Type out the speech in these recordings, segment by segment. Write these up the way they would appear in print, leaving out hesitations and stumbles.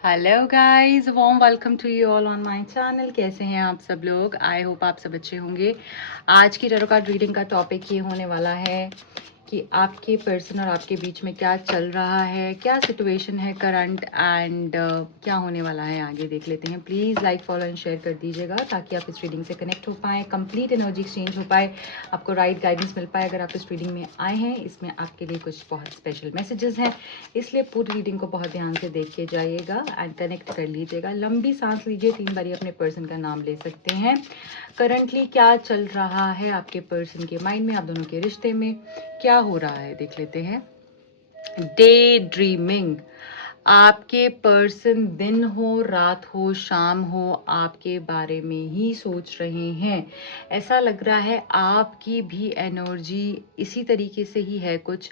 Hello guys, warm welcome to you all on my channel. कैसे हैं आप सब लोग? आई होप आप सब अच्छे होंगे। आज की टैरो कार्ड रीडिंग का टॉपिक ये होने वाला है कि आपके पर्सन और आपके बीच में क्या चल रहा है, क्या सिचुएशन है करंट एंड क्या होने वाला है आगे। देख लेते हैं। Please like, follow and share कर दीजिएगा ताकि आप इस रीडिंग से कनेक्ट हो पाएँ, कंप्लीट एनर्जी एक्सचेंज हो पाए, आपको राइट गाइडेंस मिल पाए। अगर आप इस रीडिंग में आए हैं, इसमें आपके लिए कुछ बहुत स्पेशल मैसेजेस हैं, इसलिए पूरी रीडिंग को बहुत ध्यान से देख के जाइएगा एंड कनेक्ट कर लीजिएगा। लंबी सांस लीजिए, 3 बारी अपने पर्सन का नाम ले सकते हैं। करंटली क्या चल रहा है आपके पर्सन के माइंड में, आप दोनों के रिश्ते में क्या हो रहा है देख लेते हैं। Day dreaming. आपके पर्सन दिन हो, रात हो, शाम हो, आपके बारे में ही सोच रहे हैं। ऐसा लग रहा है आपकी भी एनर्जी इसी तरीके से ही है। कुछ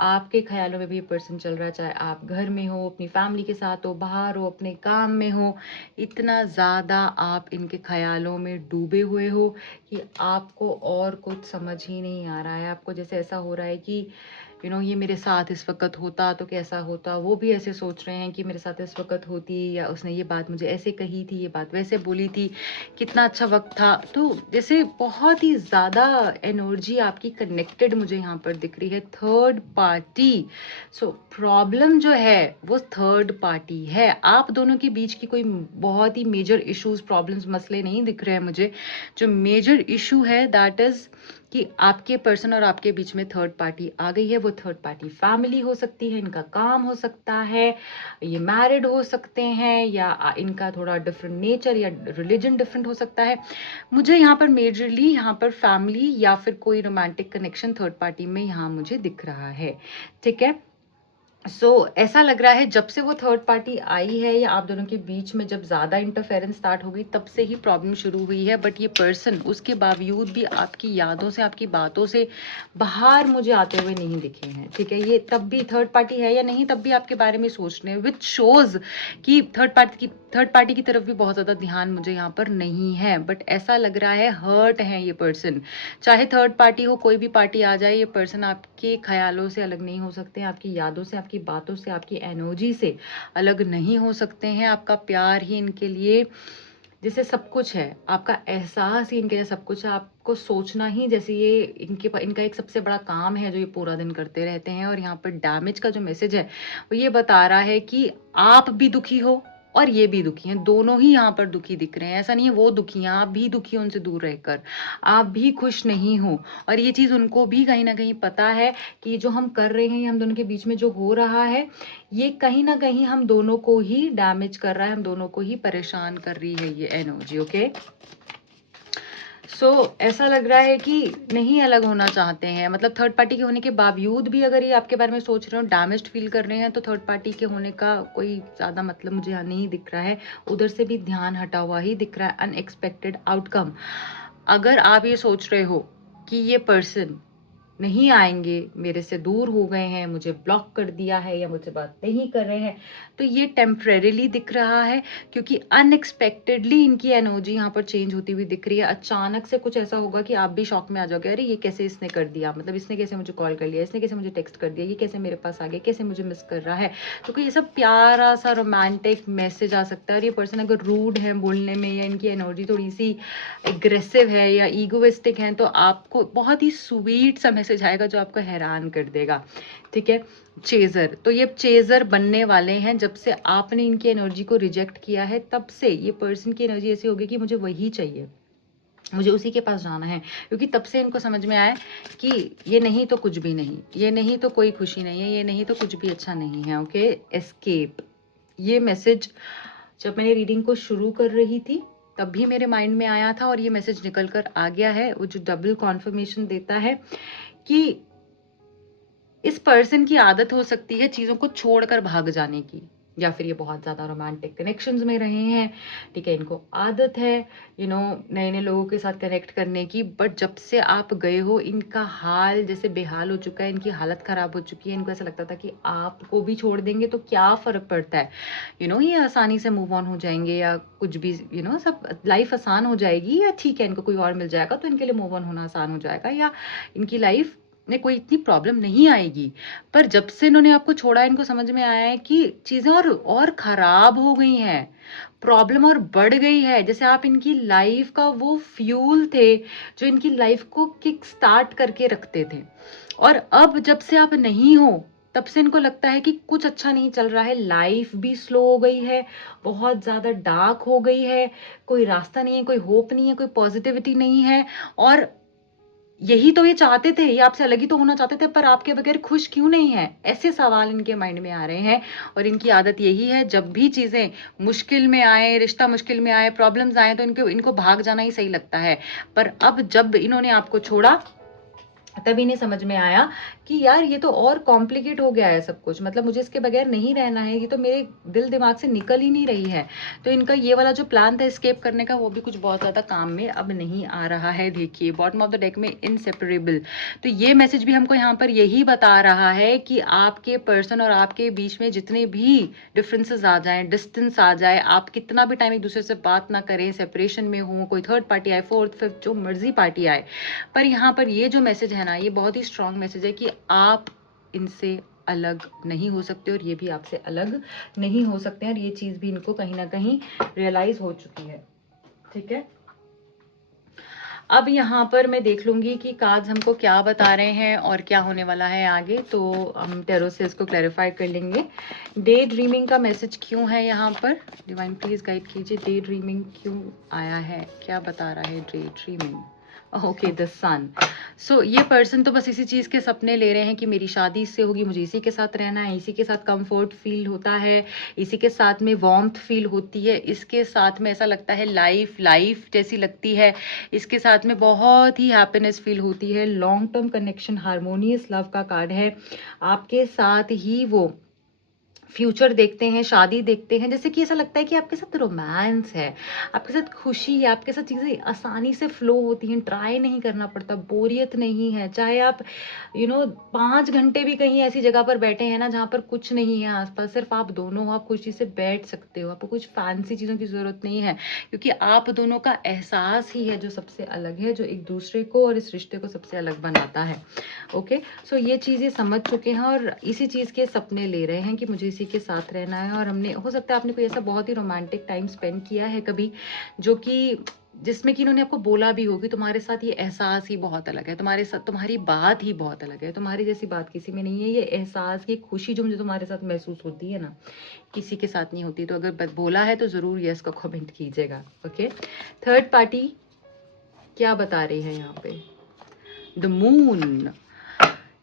आपके ख्यालों में भी पर्सन चल रहा है, चाहे आप घर में हो, अपनी फैमिली के साथ हो, बाहर हो, अपने काम में हो। इतना ज़्यादा आप इनके ख्यालों में डूबे हुए हो कि आपको और कुछ समझ ही नहीं आ रहा है। आपको जैसे ऐसा हो रहा है कि ये मेरे साथ इस वक्त होता तो कैसा होता। वो भी ऐसे सोच रहे हैं कि मेरे साथ इस वक्त होती, या उसने ये बात मुझे ऐसे कही थी, ये बात वैसे बोली थी, कितना अच्छा वक्त था। तो जैसे बहुत ही ज़्यादा एनर्जी आपकी कनेक्टेड मुझे यहाँ पर दिख रही है। Third party. सो प्रॉब्लम जो है वो थर्ड पार्टी है। आप दोनों के बीच की कोई बहुत ही मेजर इश्यूज, प्रॉब्लम्स, मसले नहीं दिख रहे हैं मुझे। जो मेजर इशू है दैट इज कि आपके पर्सन और आपके बीच में थर्ड पार्टी आ गई है। वो थर्ड पार्टी फैमिली हो सकती है, इनका काम हो सकता है, ये मैरिड हो सकते हैं, या इनका थोड़ा डिफरेंट नेचर या रिलीजन डिफरेंट हो सकता है। मुझे यहाँ पर मेजरली यहाँ पर फैमिली या फिर कोई रोमांटिक कनेक्शन थर्ड पार्टी में यहाँ मुझे दिख रहा है। ठीक है। ऐसा लग रहा है जब से वो थर्ड पार्टी आई है, या आप दोनों के बीच में जब ज़्यादा इंटरफेरेंस स्टार्ट हो गई, तब से ही प्रॉब्लम शुरू हुई है। बट ये पर्सन उसके बावजूद भी आपकी यादों से, आपकी बातों से बाहर मुझे आते हुए नहीं दिखे हैं। ठीक है। ये तब भी थर्ड पार्टी है या नहीं, तब भी आपके बारे में सोच रहे हैं, विच शोज कि थर्ड पार्टी की तरफ भी बहुत ज़्यादा ध्यान मुझे यहाँ पर नहीं है। बट ऐसा लग रहा है हर्ट है ये पर्सन। चाहे थर्ड पार्टी हो, कोई भी पार्टी आ जाए, ये पर्सन आपके ख्यालों से अलग नहीं हो सकते, आपकी यादों से, आपकी बातों से, आपकी एनर्जी से अलग नहीं हो सकते हैं। आपका प्यार ही इनके लिए जैसे सब कुछ है, आपका एहसास ही इनके लिए सब कुछ है। आपको सोचना ही जैसे ये इनका एक सबसे बड़ा काम है जो ये पूरा दिन करते रहते हैं। और यहाँ पर डैमेज का जो मैसेज है वो ये बता रहा है कि आप भी दुखी हो और ये भी दुखी हैं। दोनों ही यहाँ पर दुखी दिख रहे हैं। ऐसा नहीं है वो दुखी हैं, आप भी दुखी हो उनसे दूर रहकर, आप भी खुश नहीं हो। और ये चीज़ उनको भी कहीं ना कहीं पता है कि जो हम कर रहे हैं, हम दोनों के बीच में जो हो रहा है, ये कहीं ना कहीं हम दोनों को ही डैमेज कर रहा है, हम दोनों को ही परेशान कर रही है ये एनर्जी। ओके। ऐसा लग रहा है कि नहीं अलग होना चाहते हैं। मतलब थर्ड पार्टी के होने के बावजूद भी अगर ये आपके बारे में सोच रहे हो, डैमेज्ड फील कर रहे हैं, तो थर्ड पार्टी के होने का कोई ज़्यादा मतलब मुझे यहाँ नहीं दिख रहा है। उधर से भी ध्यान हटा हुआ ही दिख रहा है। Unexpected outcome. अगर आप ये सोच रहे हो कि ये पर्सन नहीं आएंगे, मेरे से दूर हो गए हैं, मुझे ब्लॉक कर दिया है, या मुझसे बात नहीं कर रहे हैं, तो ये टेम्परेरीली दिख रहा है। क्योंकि अनएक्सपेक्टेडली इनकी एनर्जी यहाँ पर चेंज होती हुई दिख रही है। अचानक से कुछ ऐसा होगा कि आप भी शॉक में आ जाओगे, अरे ये कैसे इसने कर दिया, मतलब इसने कैसे मुझे कॉल कर लिया, इसने कैसे मुझे टेक्स्ट कर दिया, ये कैसे मेरे पास आ गया, कैसे मुझे मिस कर रहा है। तो कोई ये सब प्यारा सा रोमांटिक मैसेज आ सकता है। और ये पर्सन अगर रूड है बोलने में, या इनकी एनर्जी थोड़ी सी एग्रेसिव है या ईगोइस्टिक है, तो आपको बहुत ही स्वीट सा मैसेज आएगा जो आपको हैरान कर देगा। ठीक है। चेजर। तो ये चेजर बनने वाले हैं। जब से आपने इनकी एनर्जी को रिजेक्ट किया है, तब से ये पर्सन की एनर्जी ऐसी होगी कि मुझे वही चाहिए, मुझे उसी के पास जाना है। क्योंकि तब से इनको समझ में आया कि ये नहीं तो कुछ भी नहीं, ये नहीं तो कोई खुशी नहीं है, ये नहीं तो कुछ भी अच्छा नहीं है। ओके। एस्केप। ये मैसेज जब मैंने रीडिंग को शुरू कर रही थी तब भी मेरे माइंड में आया था, और ये मैसेज निकल कर आ गया है। वो जो डबल कॉन्फर्मेशन देता है कि इस पर्सन की आदत हो सकती है चीज़ों को छोड़कर भाग जाने की, या फिर ये बहुत ज़्यादा रोमांटिक कनेक्शंस में रहे हैं। ठीक है। इनको आदत है नए नए लोगों के साथ कनेक्ट करने की। बट जब से आप गए हो, इनका हाल जैसे बेहाल हो चुका है, इनकी हालत ख़राब हो चुकी है। इनको ऐसा लगता था कि आपको भी छोड़ देंगे तो क्या फ़र्क पड़ता है, ये आसानी से मूव ऑन हो जाएंगे, या कुछ भी सब लाइफ आसान हो जाएगी, या ठीक है इनको कोई और मिल जाएगा तो इनके लिए मूव ऑन होना आसान हो जाएगा, या इनकी लाइफ में कोई इतनी प्रॉब्लम नहीं आएगी, पर जब से इन्होंने आपको छोड़ा है इनको समझ में आया है कि चीज़ें और ख़राब हो गई हैं, प्रॉब्लम और बढ़ गई है। जैसे आप इनकी लाइफ़ का वो फ्यूल थे, जो इनकी लाइफ़ को किक स्टार्ट करके रखते थे, और अब जब से आप नहीं हो, तब से इनको लगता है कि कुछ अच्छा नहीं चल रहा है, लाइफ़ भी स्लो हो गई है, बहुत ज़्यादा डार्क हो गई है, कोई रास्ता नहीं है, कोई होप नहीं है, कोई पॉज़िटिविटी नहीं है, और यही तो ये चाहते थे, ये आपसे अलग ही तो होना चाहते थे, पर आपके बगैर खुश क्यों नहीं है? ऐसे सवाल इनके माइंड में आ रहे हैं, और इनकी आदत यही है, जब भी चीज़ें मुश्किल में आए, रिश्ता मुश्किल में आए, प्रॉब्लम्स आए, तो इनको भाग जाना ही सही लगता है। पर अब जब इन्होंने आपको छोड़ा, तभी नहीं समझ में आया कि यार ये तो और कॉम्प्लिकेट हो गया है सब कुछ, मतलब मुझे इसके बगैर नहीं रहना है, ये तो मेरे दिल दिमाग से निकल ही नहीं रही है। तो इनका ये वाला जो प्लान था एस्केप करने का, वो भी कुछ बहुत ज़्यादा काम में अब नहीं आ रहा है। देखिए बॉटम ऑफ द डेक में इनसेपरेबल, तो ये मैसेज भी हमको यहाँ पर यही बता रहा है कि आपके पर्सन और आपके बीच में जितने भी डिफरेंसेस आ जाए, डिस्टेंस आ जाए, आप कितना भी टाइम एक दूसरे से बात ना करें, सेपरेशन में हो, कोई थर्ड पार्टी आए, फोर्थ फिफ्थ, जो मर्जी पार्टी आए, पर यहाँ पर ये जो मैसेज है ना, ये बहुत ही स्ट्रांग मैसेज है कि आप इनसे अलग नहीं हो सकते, और ये भी आपसे अलग नहीं हो सकते हैं, और ये चीज़ भी इनको कहीं ना कहीं रियलाइज हो चुकी है। ठीक है, अब यहाँ पर मैं देख लूंगी कि कार्ड्स हमको क्या बता रहे हैं और क्या होने वाला है आगे, तो हम टैरो से इसको क्लैरिफाई कर लेंगे। डे ड्रीमिंग का मैसेज क्यों है यहाँ पर? डिवाइन प्लीज गाइड कीजिए, डे ड्रीमिंग क्यों आया है, क्या बता रहा है डे ड्रीमिंग? ओके, द सन। सो ये पर्सन तो बस इसी चीज़ के सपने ले रहे हैं कि मेरी शादी इससे होगी, मुझे इसी के साथ रहना है, इसी के साथ कंफर्ट फील होता है, इसी के साथ में वार्मथ फील होती है, इसके साथ में ऐसा लगता है लाइफ लाइफ जैसी लगती है, इसके साथ में बहुत ही हैप्पीनेस फील होती है, long term connection, harmonious love का कार्ड है। आपके साथ ही वो फ्यूचर देखते हैं, शादी देखते हैं, जैसे कि ऐसा लगता है कि आपके साथ रोमांस है, आपके साथ खुशी है, आपके साथ चीज़ें आसानी से फ्लो होती हैं, ट्राई नहीं करना पड़ता, बोरियत नहीं है। चाहे आप 5 घंटे भी कहीं ऐसी जगह पर बैठे हैं ना, जहाँ पर कुछ नहीं है आसपास, सिर्फ आप दोनों हो, आप खुशी से बैठ सकते हो, आपको कुछ फैंसी चीज़ों की ज़रूरत नहीं है, क्योंकि आप दोनों का एहसास ही है जो सबसे अलग है, जो एक दूसरे को और इस रिश्ते को सबसे अलग बनाता है। ओके, सो ये चीज़ें समझ चुके हैं, और इसी चीज़ के सपने ले रहे हैं कि मुझे इसी के साथ रहना है। और हमने, हो सकता है आपने कोई ऐसा बहुत ही रोमांटिक टाइम स्पेंड किया है कभी, जो कि जिसमें कि इन्होंने आपको बोला भी हो कि तुम्हारे साथ ये एहसास ही बहुत अलग है, तुम्हारे साथ तुम्हारी बात ही बहुत अलग है, तुम्हारी जैसी बात किसी में नहीं है, ये एहसास की खुशी जो मुझे तुम्हारे साथ महसूस होती है ना, किसी के साथ नहीं होती। तो अगर बोला है तो ज़रूर यस का कमेंट कीजिएगा। ओके, थर्ड पार्टी क्या बता रही है यहाँ पे? The moon.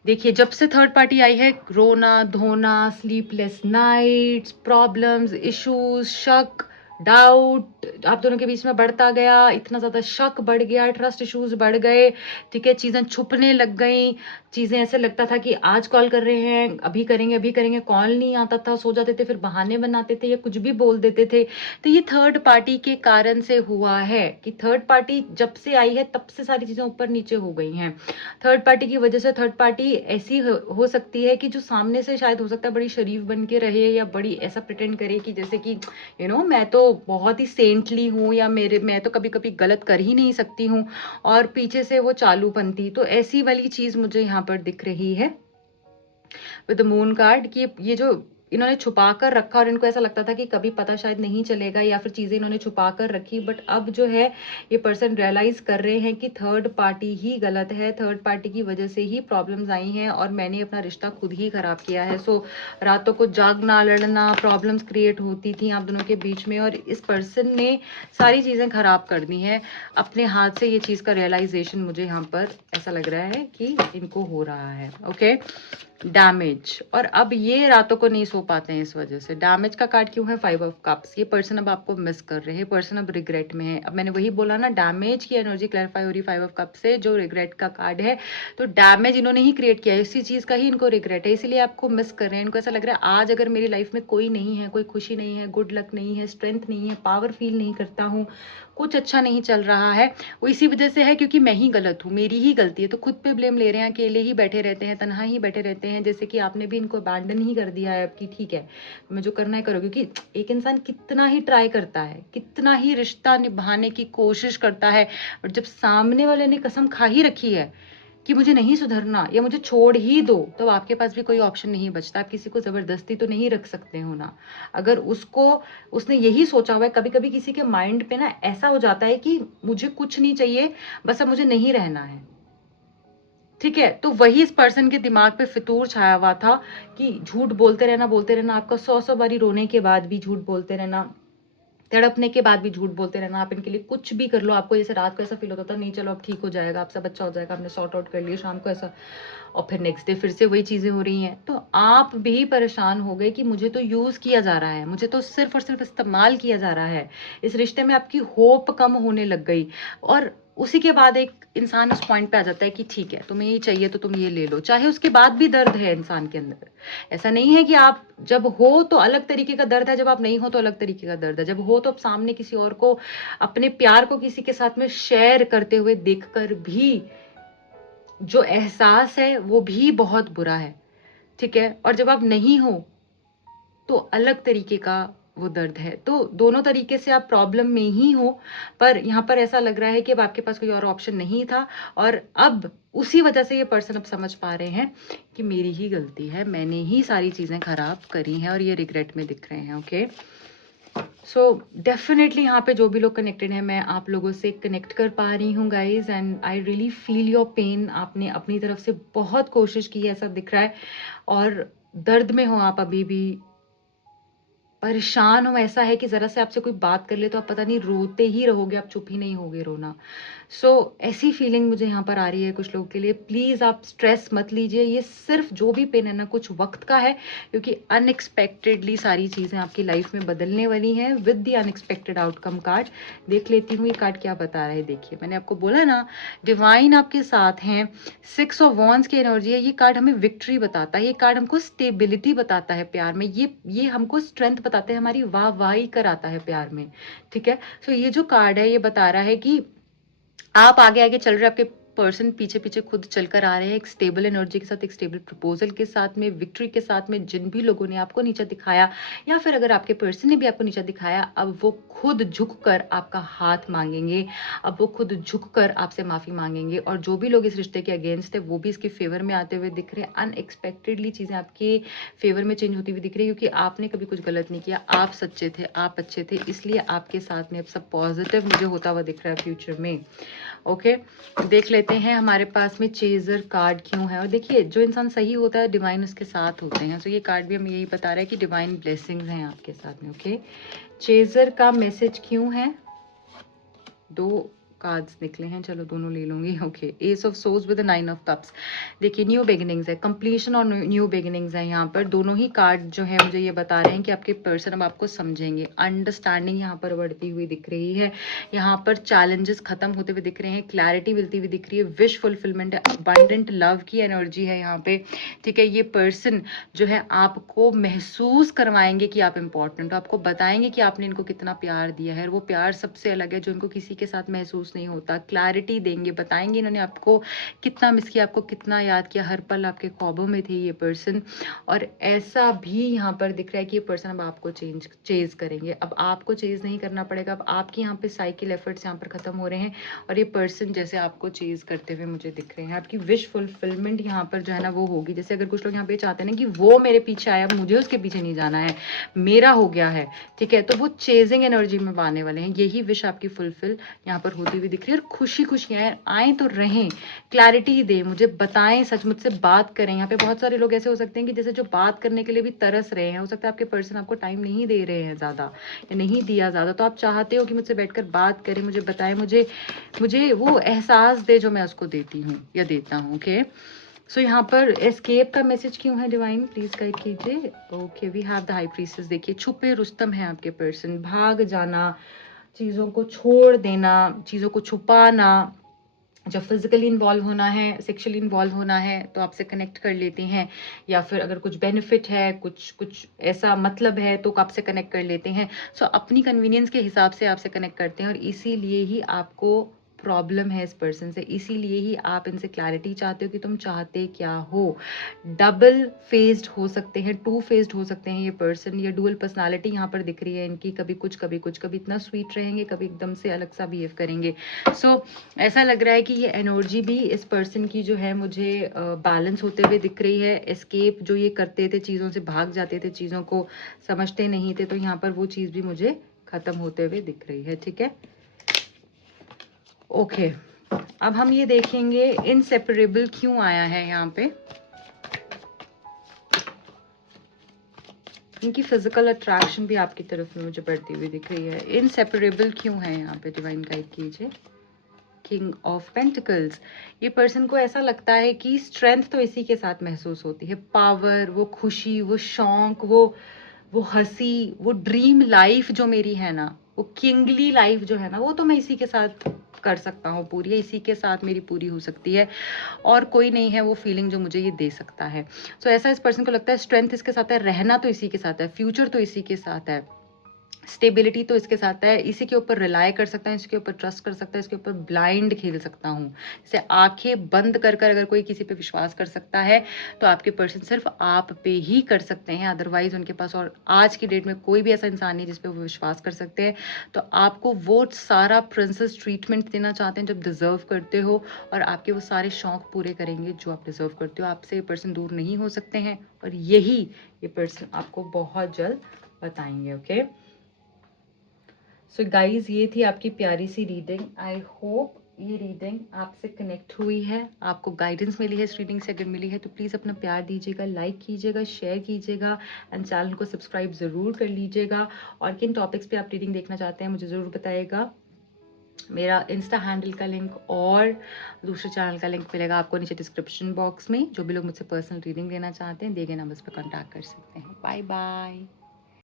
देखिए जब से थर्ड पार्टी आई है, रोना धोना, स्लीपलेस नाइट्स, प्रॉब्लम्स, इश्यूज, शक, डाउट आप दोनों के बीच में बढ़ता गया, इतना ज़्यादा शक बढ़ गया, ट्रस्ट इश्यूज बढ़ गए। ठीक है, चीज़ें छुपने लग गई, चीज़ें ऐसे लगता था कि आज कॉल कर रहे हैं, अभी करेंगे, कॉल नहीं आता था, सो जाते थे, फिर बहाने बनाते थे या कुछ भी बोल देते थे। तो ये थर्ड पार्टी के कारण से हुआ है कि थर्ड पार्टी जब से आई है तब से सारी चीज़ें ऊपर नीचे हो गई हैं। थर्ड पार्टी की वजह से थर्ड पार्टी ऐसी हो सकती है कि जो सामने से शायद हो सकता है बड़ी शरीफ बन के रहे, या बड़ी ऐसा प्रिटेंड करे कि जैसे कि मैं तो बहुत ही सेंटली हूँ, या मैं तो कभी कभी गलत कर ही नहीं सकती हूँ, और पीछे से वो चालूपंथी। तो ऐसी वाली चीज़ मुझे यहाँ पर दिख रही है विद द मून कार्ड, कि ये जो इन्होंने छुपा कर रखा, और इनको ऐसा लगता था कि कभी पता शायद नहीं चलेगा, या फिर चीज़ें इन्होंने छुपा कर रखी, बट अब जो है ये पर्सन रियलाइज कर रहे हैं कि थर्ड पार्टी ही गलत है, थर्ड पार्टी की वजह से ही प्रॉब्लम्स आई हैं, और मैंने अपना रिश्ता खुद ही खराब किया है। सो रातों को जागना, लड़ना, प्रॉब्लम्स क्रिएट होती थी आप दोनों के बीच में, और इस पर्सन ने सारी चीज़ें खराब कर दी हैं अपने हाथ से। ये चीज़ का रियलाइजेशन मुझे यहाँ पर ऐसा लग रहा है कि इनको हो रहा है। ओके, डैमेज, और अब ये रातों को नहीं सो पाते हैं इस वजह से। डैमेज का कार्ड क्यों है? 5 ऑफ कप्स। ये पर्सन अब आपको मिस कर रहे हैं, पर्सन अब रिग्रेट में है। अब मैंने वही बोला ना, डैमेज की एनर्जी क्लैरिफाई हो रही 5 ऑफ कप्स से, जो रिग्रेट का कार्ड है। तो डैमेज इन्होंने ही क्रिएट किया है, इसी चीज़ का ही इनको रिग्रेट है, इसीलिए आपको मिस कर रहे हैं। इनको ऐसा लग रहा है आज अगर मेरी लाइफ में कोई नहीं है, कोई खुशी नहीं है, गुड लक नहीं है, स्ट्रेंथ नहीं है, पावर फील नहीं करता हूँ, कुछ अच्छा नहीं चल रहा है, वो इसी वजह से है क्योंकि मैं ही गलत हूँ, मेरी ही गलती है। तो खुद पे ब्लेम ले रहे हैं, अकेले ही बैठे रहते हैं, तन्हा ही बैठे रहते हैं, जैसे कि आपने भी इनको अबैंडन ही कर दिया है कि ठीक है मैं जो करना है करो। क्योंकि एक इंसान कितना ही ट्राई करता है, कितना ही रिश्ता निभाने की कोशिश करता है, और जब सामने वाले ने कसम खा ही रखी है कि मुझे नहीं सुधरना या मुझे छोड़ ही दो, तो आपके पास भी कोई ऑप्शन नहीं बचता। आप किसी को ज़बरदस्ती तो नहीं रख सकते हो ना। अगर उसने यही सोचा हुआ है, कभी-कभी किसी के माइंड पे ना ऐसा हो जाता है कि मुझे कुछ नहीं चाहिए, बस अब मुझे नहीं रहना है, ठीक है? तो वही इस पर्सन के दिमाग पे फितूर छाया हुआ था कि झूठ बोलते रहना, आपका 100-100 बारी रोने के बाद भी झूठ बोलते रहना, तड़पने के बाद भी झूठ बोलते रहना। आप इनके लिए कुछ भी कर लो, आपको जैसे रात को ऐसा फील होता था, नहीं चलो अब ठीक हो जाएगा, अब सब अच्छा हो जाएगा, आपने सॉर्ट आउट कर लिया, शाम को ऐसा, और फिर नेक्स्ट डे फिर से वही चीज़ें हो रही हैं। तो आप भी परेशान हो गए कि मुझे तो यूज़ किया जा रहा है, मुझे तो सिर्फ़ और सिर्फ़ इस्तेमाल किया जा रहा है। इस रिश्ते में आपकी होप कम होने लग गई, और उसी के बाद एक इंसान उस पॉइंट पे आ जाता है कि ठीक है, तुम्हें ये चाहिए तो तुम ये ले लो, चाहे उसके बाद भी दर्द है इंसान के अंदर। ऐसा नहीं है कि आप जब हो तो अलग तरीके का दर्द है, जब आप नहीं हो तो अलग तरीके का दर्द है। जब हो तो आप सामने किसी और को, अपने प्यार को किसी के साथ में शेयर करते हुए देखकर भी जो एहसास है वो भी बहुत बुरा है, ठीक है? और जब आप नहीं हो तो अलग तरीके का वो दर्द है। तो दोनों तरीके से आप प्रॉब्लम में ही हो, पर यहाँ पर ऐसा लग रहा है कि अब आपके पास कोई और ऑप्शन नहीं था, और अब उसी वजह से ये पर्सन अब समझ पा रहे हैं कि मेरी ही गलती है, मैंने ही सारी चीज़ें खराब करी हैं, और ये रिग्रेट में दिख रहे हैं। ओके, सो डेफिनेटली यहाँ पे जो भी लोग कनेक्टेड हैं, मैं आप लोगों से कनेक्ट कर पा रही हूँ guys, and I really feel your pain. आपने अपनी तरफ से बहुत कोशिश की है, ऐसा दिख रहा है, और दर्द में हो आप अभी भी, परेशान हो। ऐसा है कि ज़रा से आपसे कोई बात कर ले तो आप पता नहीं रोते ही रहोगे, आप चुप ही नहीं होगे रोना। सो ऐसी फीलिंग मुझे यहाँ पर आ रही है कुछ लोगों के लिए। प्लीज़ आप स्ट्रेस मत लीजिए, ये सिर्फ जो भी पेन है ना कुछ वक्त का है, क्योंकि अनएक्सपेक्टेडली सारी चीज़ें आपकी लाइफ में बदलने वाली हैं with the unexpected outcome card. देख लेती हूँ ये कार्ड क्या बता रहा है। देखिए, मैंने आपको बोला ना डिवाइन आपके साथ हैं, 6 ऑफ वॉन्ड्स की एनर्जी है। ये कार्ड हमें विक्ट्री बताता है, ये कार्ड हमको स्टेबिलिटी बताता है प्यार में, ये हमको स्ट्रेंथ बताते हैं, हमारी वाहवाही कराता है प्यार में, ठीक है? सो ये जो कार्ड है ये बता रहा है कि आप आगे आगे चल रहे, आपके पर्सन पीछे पीछे खुद चलकर आ रहे हैं, एक स्टेबल एनर्जी के साथ, एक स्टेबल प्रपोजल के साथ में, विक्ट्री के साथ में। जिन भी लोगों ने आपको नीचा दिखाया, या फिर अगर आपके पर्सन ने भी आपको नीचा दिखाया, अब वो खुद झुककर आपका हाथ मांगेंगे, अब वो खुद झुककर आपसे माफी मांगेंगे। और जो भी लोग इस रिश्ते के अगेंस्ट है वो भी इसके फेवर में आते हुए दिख रहे हैं। अनएक्सपेक्टेडली चीजें आपके फेवर में चेंज होती हुई दिख रही है, क्योंकि आपने कभी कुछ गलत नहीं किया, आप सच्चे थे, आप अच्छे थे, इसलिए आपके साथ में अब सब पॉजिटिव मुझे होता हुआ दिख रहा है फ्यूचर में। ओके, देख लेते हैं हमारे पास में चेजर कार्ड क्यों है। और देखिए, जो इंसान सही होता है डिवाइन उसके साथ होते हैं। तो ये कार्ड भी हमें यही बता रहा है कि डिवाइन ब्लेसिंग्स हैं आपके साथ में। ओके, चेजर का मैसेज क्यों है। दो कार्ड्स निकले हैं, चलो दोनों ले लूंगी। Okay, S of source with 9 of cups. देखिए, न्यू बिगिनिंग्स है, कंप्लीशन और न्यू बिगिनिंग्स है यहाँ पर। दोनों ही कार्ड जो है मुझे ये बता रहे हैं कि आपके पर्सन अब आपको समझेंगे। अंडरस्टैंडिंग यहाँ पर बढ़ती हुई दिख रही है, यहाँ पर चैलेंजेस खत्म होते हुए दिख रहे हैं, क्लैरिटी मिलती हुई दिख रही है, विश फुलफिलमेंट है, अबांडेंट लव की एनर्जी है यहाँ पे, ठीक है? ये पर्सन जो है आपको महसूस करवाएंगे कि आप इंपॉर्टेंट हो, आपको बताएंगे कि आपने इनको कितना प्यार दिया है, और वो प्यार सबसे अलग है जो इनको किसी के साथ महसूस नहीं होता। क्लैरिटी देंगे, बताएंगे इन्होंने आपको कितना मिस किया, आपको कितना याद किया, हर पल आपके ख्वाबों में थे ये पर्सन। और ऐसा भी यहाँ पर दिख रहा है कि ये पर्सन अब आपको चेज करेंगे, अब आपको चेज नहीं करना पड़ेगा, अब आपकी यहाँ पे साइकिल एफर्ट्स यहाँ पर खत्म हो रहे हैं, और ये पर्सन जैसे आपको चेज करते हुए मुझे दिख रहे हैं। आपकी विश फुलफिलमेंट यहाँ पर जो है ना वो होगी। जैसे अगर कुछ लोग यहाँ पे चाहते हैं ना कि वो मेरे पीछे आया, मुझे उसके पीछे नहीं जाना है, मेरा हो गया है, ठीक है, तो वो चेजिंग एनर्जी में आने वाले हैं। यही विश आपकी फुलफिल यहाँ पर होती हुई दिख रही है। और खुशी खुशियाँ आए तो रहें, क्लैरिटी दें, मुझे बताएं, सच मुझसे बात करें। यहाँ पे बहुत सारे लोग ऐसे हो सकते हैं कि जैसे जो बात करने के लिए भी तरस रहे हैं, हो सकता है आपके पर्सन आपको टाइम नहीं दे रहे हैं ज़्यादा, या नहीं दिया ज़्यादा, तो आप चाहते हो कि मुझसे बैठकर बात करें, मुझे बताएं, मुझे वो एहसास दे जो मैं उसको देती हूँ या देता हूँ। ओके, सो यहाँ पर एस्केप का मैसेज क्यों है डिवाइन, प्लीज गाइड कीजिए। Okay, we have the high priestess. देखिए, छुपे रुस्तम है आपके पर्सन, भाग जाना, चीज़ों को छोड़ देना, चीज़ों को छुपाना, जब फिजिकली इन्वॉल्व होना है, सेक्सुअली इन्वॉल्व होना है तो आपसे कनेक्ट कर लेते हैं, या फिर अगर कुछ बेनिफिट है, कुछ ऐसा मतलब है तो आपसे कनेक्ट कर लेते हैं। सो अपनी कन्वीनियंस के हिसाब से आपसे कनेक्ट करते हैं, और इसीलिए ही आपको प्रॉब्लम है इस पर्सन से, इसीलिए ही आप इनसे क्लैरिटी चाहते हो कि तुम चाहते क्या हो। डबल फेस्ड हो सकते हैं, टू फेस्ड हो सकते हैं ये पर्सन, ये डुअल पर्सनालिटी यहाँ पर दिख रही है इनकी, कभी कुछ कभी कुछ, कभी इतना स्वीट रहेंगे, कभी एकदम से अलग सा बिहेव करेंगे। सो ऐसा लग रहा है कि ये एनर्जी भी इस पर्सन की जो है मुझे बैलेंस होते हुए दिख रही है। एस्केप जो ये करते थे, चीज़ों से भाग जाते थे, चीज़ों को समझते नहीं थे, तो यहाँ पर वो चीज़ भी मुझे खत्म होते हुए दिख रही है। ठीक है, ओके। अब हम ये देखेंगे इनसेपरेबल क्यों आया है यहाँ पे। इनकी फिजिकल अट्रैक्शन भी आपकी तरफ में मुझे बढ़ती हुई दिख रही है। इनसेपरेबल क्यों है यहाँ पे, डिवाइन गाइड कीजिए। किंग ऑफ पेंटिकल्स, ये पर्सन को ऐसा लगता है कि स्ट्रेंथ तो इसी के साथ महसूस होती है, पावर, वो खुशी, वो शौक, वो हंसी, वो ड्रीम लाइफ जो मेरी है ना, वो किंगली लाइफ जो है ना, वो तो मैं इसी के साथ कर सकता हूँ पूरी, इसी के साथ मेरी पूरी हो सकती है, और कोई नहीं है वो फीलिंग जो मुझे ये दे सकता है। सो ऐसा इस पर्सन को लगता है, स्ट्रेंथ इसके साथ है, रहना तो इसी के साथ है, फ्यूचर तो इसी के साथ है, स्टेबिलिटी तो इसके साथ है, इसी के ऊपर रिलाय कर सकता है, इसके ऊपर ट्रस्ट कर सकता है, इसके ऊपर ब्लाइंड खेल सकता हूँ। जैसे आंखें बंद कर कर अगर कोई किसी पे विश्वास कर सकता है, तो आपके पर्सन सिर्फ आप पे ही कर सकते हैं, अदरवाइज उनके पास और आज की डेट में कोई भी ऐसा इंसान नहीं जिस पे वो विश्वास कर सकते हैं। तो आपको वो सारा प्रिंसेस ट्रीटमेंट देना चाहते हैं जब डिजर्व करते हो, और आपके वो सारे शौक पूरे करेंगे जो आप डिजर्व करते हो। आपसे ये पर्सन दूर नहीं हो सकते हैं, और यही ये पर्सन आपको बहुत जल्द बताएंगे। ओके, सो गाइज, ये थी आपकी प्यारी सी रीडिंग। आई होप ये रीडिंग आपसे कनेक्ट हुई है, आपको गाइडेंस मिली है इस रीडिंग से। अगर मिली है तो प्लीज़ अपना प्यार दीजिएगा, लाइक कीजिएगा, शेयर कीजिएगा, एंड चैनल को सब्सक्राइब ज़रूर कर लीजिएगा। और किन टॉपिक्स पे आप रीडिंग देखना चाहते हैं मुझे ज़रूर बताइएगा। मेरा इंस्टा हैंडल का लिंक और दूसरे चैनल का लिंक मिलेगा आपको नीचे डिस्क्रिप्शन बॉक्स में। जो भी लोग मुझसे पर्सनल रीडिंग लेना चाहते हैं, दिए गए नंबर्स पर कॉन्टैक्ट कर सकते हैं। Bye bye.